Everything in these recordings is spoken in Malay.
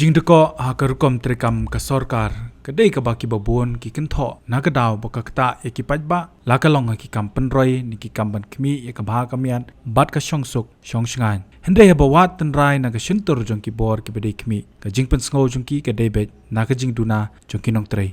Jing deko hakarukom trekam ka sorkar kadai ka baki babon ki kentho nakadaw baka kata ekipaj ba lakalong ki kampen roy ni ki kampan kmi ya ka bha kamian bat ka shongsuk shongsngan hende ya bawat tenrai na ka shintur jong ki bor ki bedai kmi ka jingpen sngo jong ki ka debet na ka jing duna jong ki nong trei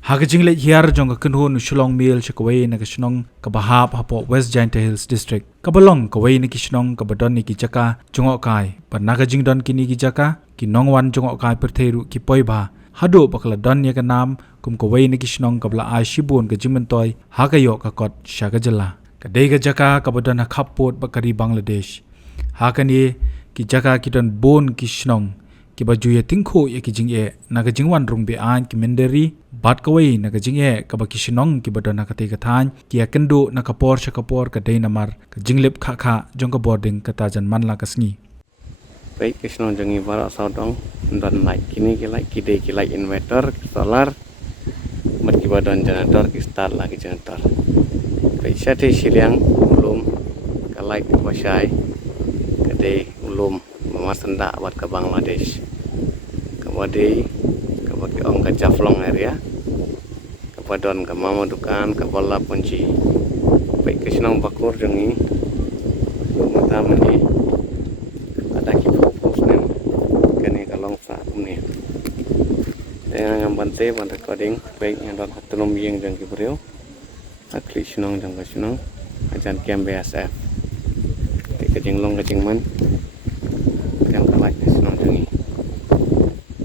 haga jingle hiar jong ka kenhun shulong mil chakaway na ka shnong ka bahap hapo West Giant Hills District kabalong kaway ni ki shnong ka badon ni ki jaka jongo kai par naga jing don ki ni ki jaka ki nongwan jongo kai pertheru ki poiba hado bakla don ya ka nam kum kaway ni ki shnong ka bla ai shibun ka jimentoy haga yo ka kot shaga jala ka dei ka jaka ka badon ha khapot bakari Bangladesh haga ni ki jaka ki don bon ki shnong ki baju ya tingkho ya ki jing e naga jingwan rung be an ki menderi bat kawai naga jing e ka baki shinong ki badon ka te ka than ki ya kendo na kapor shakapor ka dei namar ka jinglip kha kha jong ka boarding ka tajan man la kasni baik kisno jangi barak saudong dan like kini ki dei ki like inverter solar mat ki badon generator ki start lagi generator baik sate siliang ulum ka like wasai ka dei ulum mamasanda buat ke Bangladesh kemudian ke ong ke Jaflong area kepadon ke mama dukan ke bola punci baik ke sinong bakur jengi mata meni ada ki pos nen kene kalong sa ni dengan ngambante ban recording baik yang don hatunum yeng jeng ki brio akli sinong jeng ke sinong ajan kem BSF ke jenglong ke jengman yang kalak senang jangi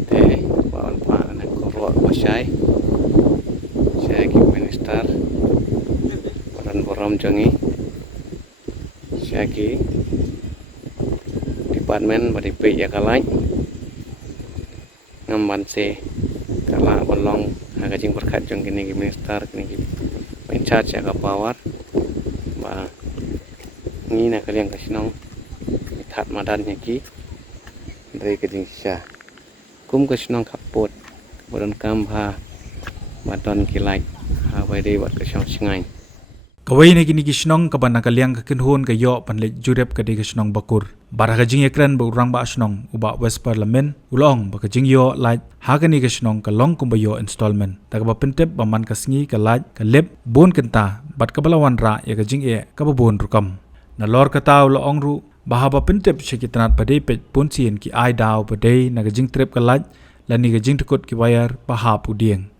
teh bawan pak anak korot masai saya ki minister badan borom jangi saya ki departemen badi pe ya kalak ngamban se kalak bolong agak jing berkat jang kini ki minister kini ki mencharge ya kapawar ba ni nak kalian kasinong tat madannya ki dari kejing sya kum kesenong kapot badan kambha badan kilai ha bai dei bat kesong singai kawai ni kini kishnong ka ban kaliang ka kenhun ka yo pan le jurep ka de kishnong bakur bara ka jing ekran bu rang ba shnong uba West Parliament ulong ba ka jing yo light ha ka ni kishnong ka long kum ba yo installment ta ka ba pentep ba man ka sngi ka light ka lep bon kenta bat ka balawan ra ya ka jing e ka ba bon rukam na lor ka taw lo ong ru bahaba pentep sekitanat pada pet ponsian ki ai daw pada naga jing trip kalaj lani ga jing tekut ki bayar bahap udieng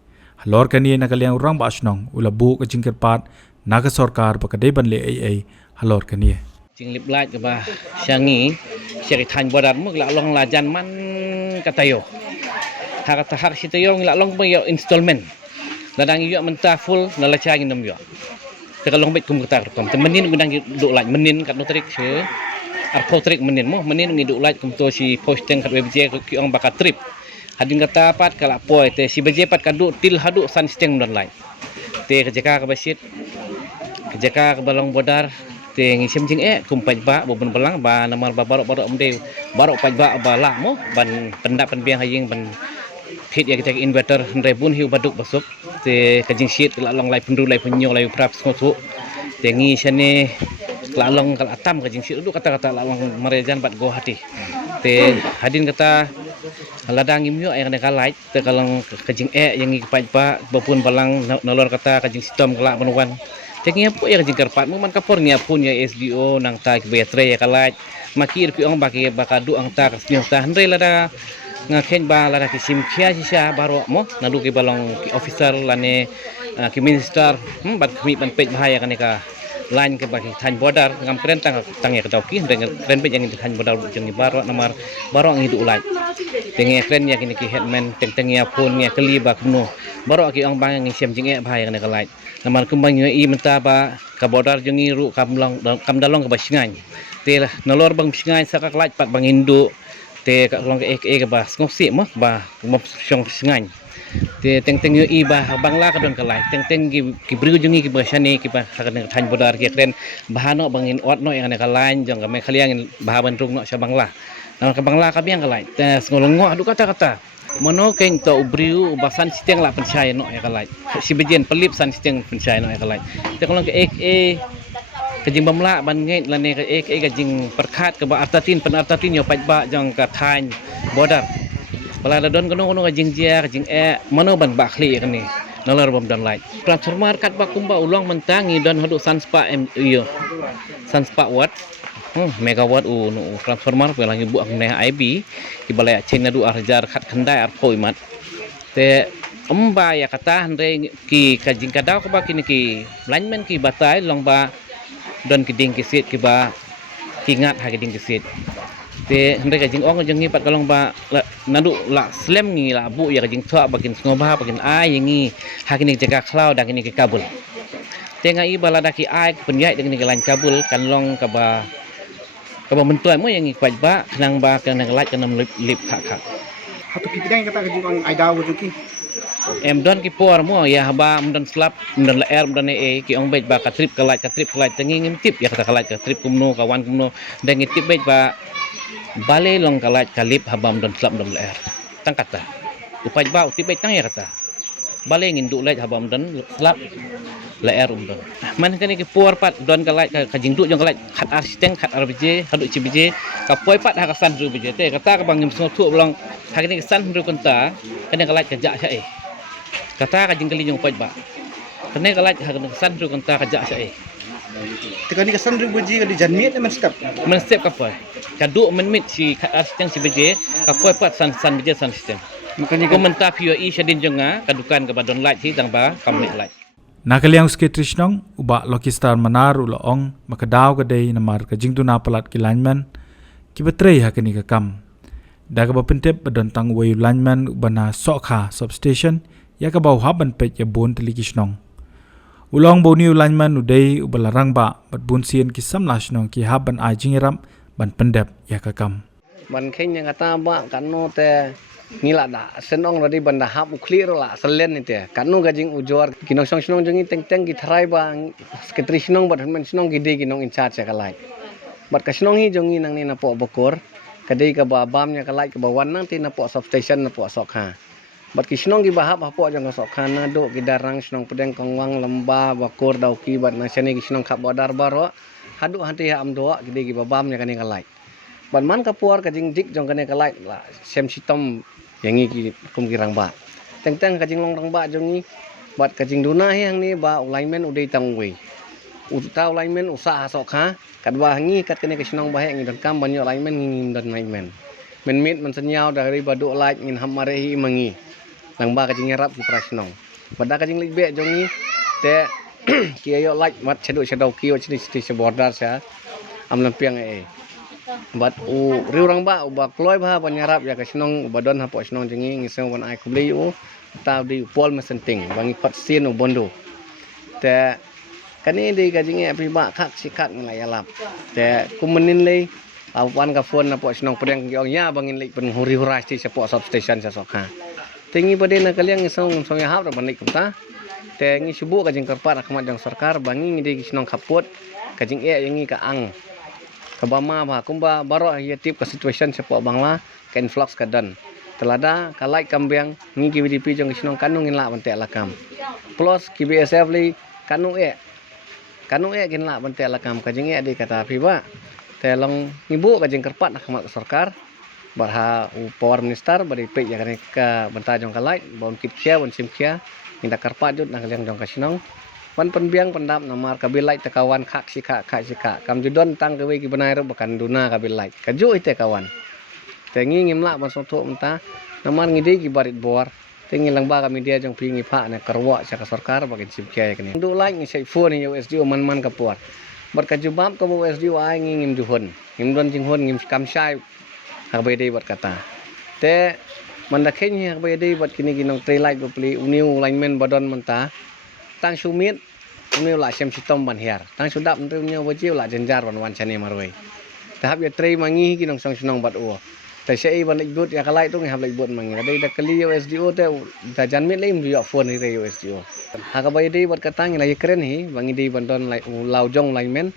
halor kani naga liang urang ba asnong ulabu ka jing kerpat naga sorkar ba kadai ban le ai halor kani jing lip laj ka ba syangi syari than bodat muk la long lajan man katayo hak hak sitayo la long ba yo installment ladang yo mentah full na la cha ngin yo tekalong bet kum kata kom temenin gudang duk laj menin kat notrik se arpotrik menin ngiduk laj kum to si posting kat webje ki ong bakat trip hading kata pat kala poi te si beje pat kaduk til haduk san steng don laj te kejaka ka basit kejaka ka balong bodar te ngisem jing kum pajba bobon belang ba namar ba barok umde barok pajba ba la mo ban pendap pen biang haying ban hit ya kita inverter rebun hiu baduk basuk te kajing shit kala long lai pendu lai penyo lai prap skotu te ngi sane kala long kala atam kajing shit duk kata-kata la long marejan bat go hati te hadin kata ladang imyo ay kana kalai te kalong kajing yang ngi pajba bopun balang nolor kata kajing sitom kala banwan te ngi apu ya kajing karpat mo man kapor ngi apun ya SDO nang ta betre ya kalai makir pi ong baki bakadu ang ta kasnyo ta andre lada ngaken ba la ki sim khia sisa baro mo nalu ki balong ki officer lane ki minister bat kami ban pej bahaya kan ka line ke bagi than border ngam kren tang ya kedauki kren pej yang than border jeng baro namar baro ngidu ulai tenge kren ya kini ki headman teng ya phone ya keli ba kuno baro ki ong bang ngi sim jing e bahaya kan ka lai namar kumbang i menta ba ka border jengi ru kam dalong ka basingan te nolor bang singai sakak laj pat bang indu te ka long ke ke ba ngosi mo ba mo syong singan te teng yo i ba bangla ka don kalai teng ki bru jungi ki basane ki ba sakan than bodar ki kren bahano bangin ot no yang ka lain jong ka me khaliang bahaban rung no sa bangla na ka bangla ka biang kalai te ngolongo adu kata mono ken to ubriu basan siteng la pensai no ya kalai si bejen pelip san siteng pensai no ya kalai te kalau ke kajing bamla ban ngai lane kajing perkhat ke ba artatin pen artatin yo pajba jong ka than border Pala da don kono jing jia jing mano ban bakli kan ni nalar bom dan light transformer kat ba kumba ulang mentangi don hadu sanspa iyo sanspa watt megawatt no transformer pe lagi bu ang IB ki balai China du arjar khat khandai ar poi mat te amba ya kata hande ki kajing kadau ka ba kini ki lineman ki batai long ba don ki ding ki sit ki ba ki ngat ha ki ding ki sit te hande ka jing ong jeng ni pat kalong ba nadu la slem ni la bu ya ka jing thwa bakin ngoba bakin ai yangi hakini jaga cloud dakini ke kabul te ngai bala daki ai penyai dengan ke lan kabul kan long ka ba mentuai mo yangi kwaj ba nang ba kan nang lait kan lip khak khak Hatu kipidang kata ke jing ai daw ki. em don ki por mo ya ba don slap don la air don ki ong bej ba ka trip kalait tengi ngim tip ya kata kalait ka trip kumno kawan kumno dan ngitip bej ba bale long kalait kalip habam don slap don la air tang kata upaj ba utip bej tang ya kata bale ngindu lait habam don slap la air don man kan ki por pat don kalait ka jingdu jong kalait khat arsitek khat rbj hadu cbj ka poi pat ha ka san ru bj te kata ka bangim so thu blong ha kini san ru konta kan kalait ka ja sha kata ka jingkali yung paj ba kene kalaj ha kan san ru konta ka ja sa Tika ni kasan ru buji ka di janmiet man step. men step ka poi ka du men mit si khat asisteng si beje ka poi pat san beje san sistem Makanya ko menta POE syadin jonga ka dukan ka badon light hi tang ba kamit light Nakaliang uske trishnong uba lokistar manar uloong makadaw kadai namar ka jingdu na palat ki lineman ki betrei hakini ka kam. Daga bapentep badon tang wayu lineman ubana sokha substation ya ka bau haban pet ya bon telikishnong. Ulong bau new lineman udai ubalarang ba bat bun sien ki samlashnong ki haban ajingiram ban pendep ya ka kam. Ban khen yang kata ba kanu te nila da senong radi banda hap clear la selen ni te kanu gajing ujor kinong song snong jengi teng teng ki thrai ba sekretari snong bat men snong gide kinong in charge ka lai bat ka snong hi jongi nang ni na po bokor kadai ka ba bam nya ka lai ka ba wan nang ti na po substation na po sokha bat ki snong gi ba hap po jong ka sokha na do ki darang snong pedeng kongwang lamba bakor dauki bat na sene ki snong khap bodar baro hadu hanti ha am do gide gi ba bam nya ka ni ka lai ban man kapuar kajing dik jong kane kalai la sem sitom yangi ki kum kirang ba teng teng kajing long rang ba jong ni bat kajing duna yang ni ba ulaimen udai tang we uta ulaimen usaha sokha kadwa ngi kat kane kisnong ba ngi dan kam banyo ulaimen ngi dan ulaimen men mit man senyau dari badu like ngin hamare hi mangi lang ba kajing rap ki prasnong bada kajing lik be jong ni te ki ayo like mat chedu chedau ki o chini sti border sa am lampiang bat riu rang ba kloi ba panyarap ya kasnong badon ha po snong jengi ngiseng wan ai kubli ta di pol mesenting bangi pat sien bondo te kani di kajingi api ba khak sikat ngalai alap te kumenin le awan ka phone na po snong pedeng yong ya bangin le pen huri hurai ti sepo substation sa sokha tingi bade na kaliang ngisong song ya hap ban lik ta te ngi subu kajing karpat akmat jang sarkar bangi di snong kapot kajing yangi ka ang kabama ba kumba baro ya tip ka situation sepo bangla ka influx ka dan telada ka like kambiang ngi KBDP jong sinong kanung ngin la bante lakam plus KBSF li kanung kin la bante lakam ka jing di kata piba telong ngibu ka jing kerpat nak mak sarkar barha power minister bari pe ya ka banta jong ka like bon kit kia bon sim kia minta kerpat jut nak liang jong ka sinong wan penbiang pendap namar kabilai te kawan khak sika kam judon tang kewe ki benai ro bakan duna kabilai kaju ite kawan tengi ngimla ban soto menta namar ngide ki barit bor tengi lang ba kami dia jong pingi pha na karwa sa ka sarkar bakin simkia ya kini ndu lai ngi sai phone ni USD man ka por bar ka jubam ka USD ai ngim duhon ngim don jing hon ngim kam sai ha be dei bat kata te manda kenya ha be dei bat kini ginong trei lai go pli uniu lineman badon menta tang sumit umil la sem sitom ban her tang sudap ntreunya wajiu la jenjar wan chane marwei tahap ya trei mangi kinong song sunong bat u ta sei ban ikbut ya kalai tu ngahap ikbut mangi dai da kali USDO te da janmit leim du ya phone ni re USDO ha ka bai dei bat katang la keren hi bangi dei ban don lai lau jong lai men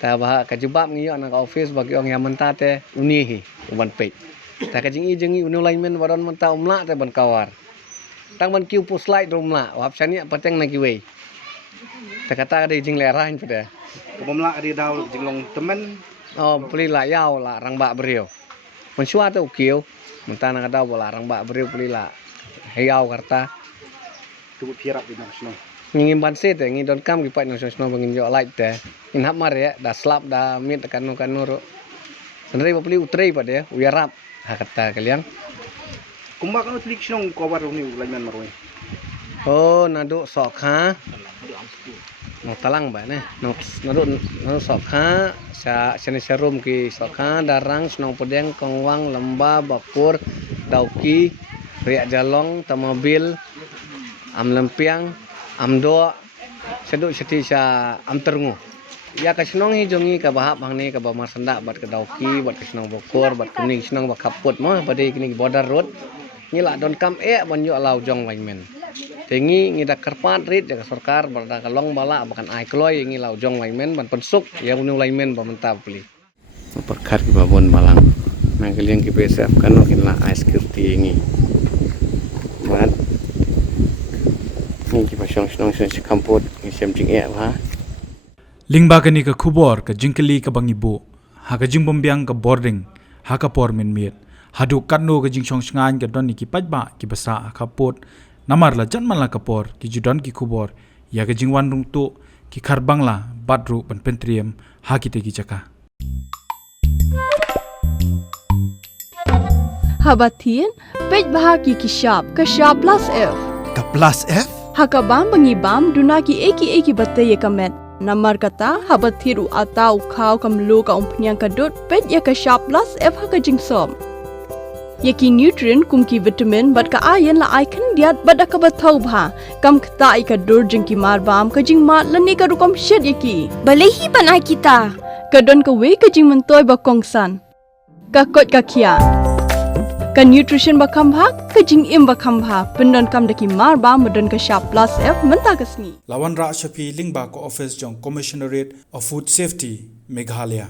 ta ba ka jubab ngi anak office bagi ong yang menta te uni hi ban pe ta ka jingi jengi unu lai men baron menta umla te ban kawar tang ban kiu pu slide rumla wap chani pateng na kiwei ta kata ada jing lerain pada Kebomla di daw jinglong temen oh peli la yau la rang ba brio Mensuat tu kiau, mentah nak ada bola orang bak beriu pelila, hiau karta, Tu pirap di nasional. ngingin banse te, ngin don kam kipat nasional bangin jo like te, in hap mar ya, dah slap dah mit kanu ro, sendiri beli utrai pada ya, uyarap, kata kalian. Kumbak kan telik sinong kabar ni ulaiman maroi. Oh, naduk sok ha. Mau talang ba ne? Naduk sok ha. Sa seni serum ki sok ha darang senong pedeng kongwang lembah bapur dauki riak jalong tamobil am lempiang am do seduk seti sa am terngu. Ya ka senong hi jongi ka bahap hang ni ka ba marsandak bat ka dauki bat ka senong bokor bat kuning senong ba kaput mo bade kini border road. Ngila don kam ban yo lau jong wain men. Tengi ngida karpat rit jaga sarkar barda kalong bala bakan ai kloy ngi lau jong wain men ban pensuk ya unu lain men ba mentap peli. Perkar ki babon balang. Nang kalian ki besap kan kin la ice security ngi. Mat. Ngi ki pasong senong sen kamput ngi sem jing ha. Lingba kani ka khubor ka jingkali ka bangibu ha ka jingbombyang ka boarding ha ka por min miet hadu kanno ka jingchong sngan ka don ni ki pajba ki basa ka pot namar la janman la ka por ki judon ki khubor ya ka jingwan rung tu ki kharbang la badru ban pentriam ha ki te ki jaka Habatin pej bahaki ki shop ka shop plus f Ka plus F? hakabam bangi bam duna ki eki batte ye kamet namar kata habathiru atau khau kamlu ka umpnyang kadut pej ya ka shop plus f haka jingsom Yaki nutrient kumki vitamin bat ka iron la icon diat bat ka bathau bha kam khta ka dur jingki mar bam ka jing mat lani ka rukom shed yaki balehi banai kita ka don ka we ka jing mentoy ba kongsan ka kot ka khia ka nutrition ba kham bha ka jing im ba kham bha pendon kam daki mar bam modon ka sharp plus f menta ka sngi lawan ra shapi lingba ko office jong commissionerate of food safety Meghalaya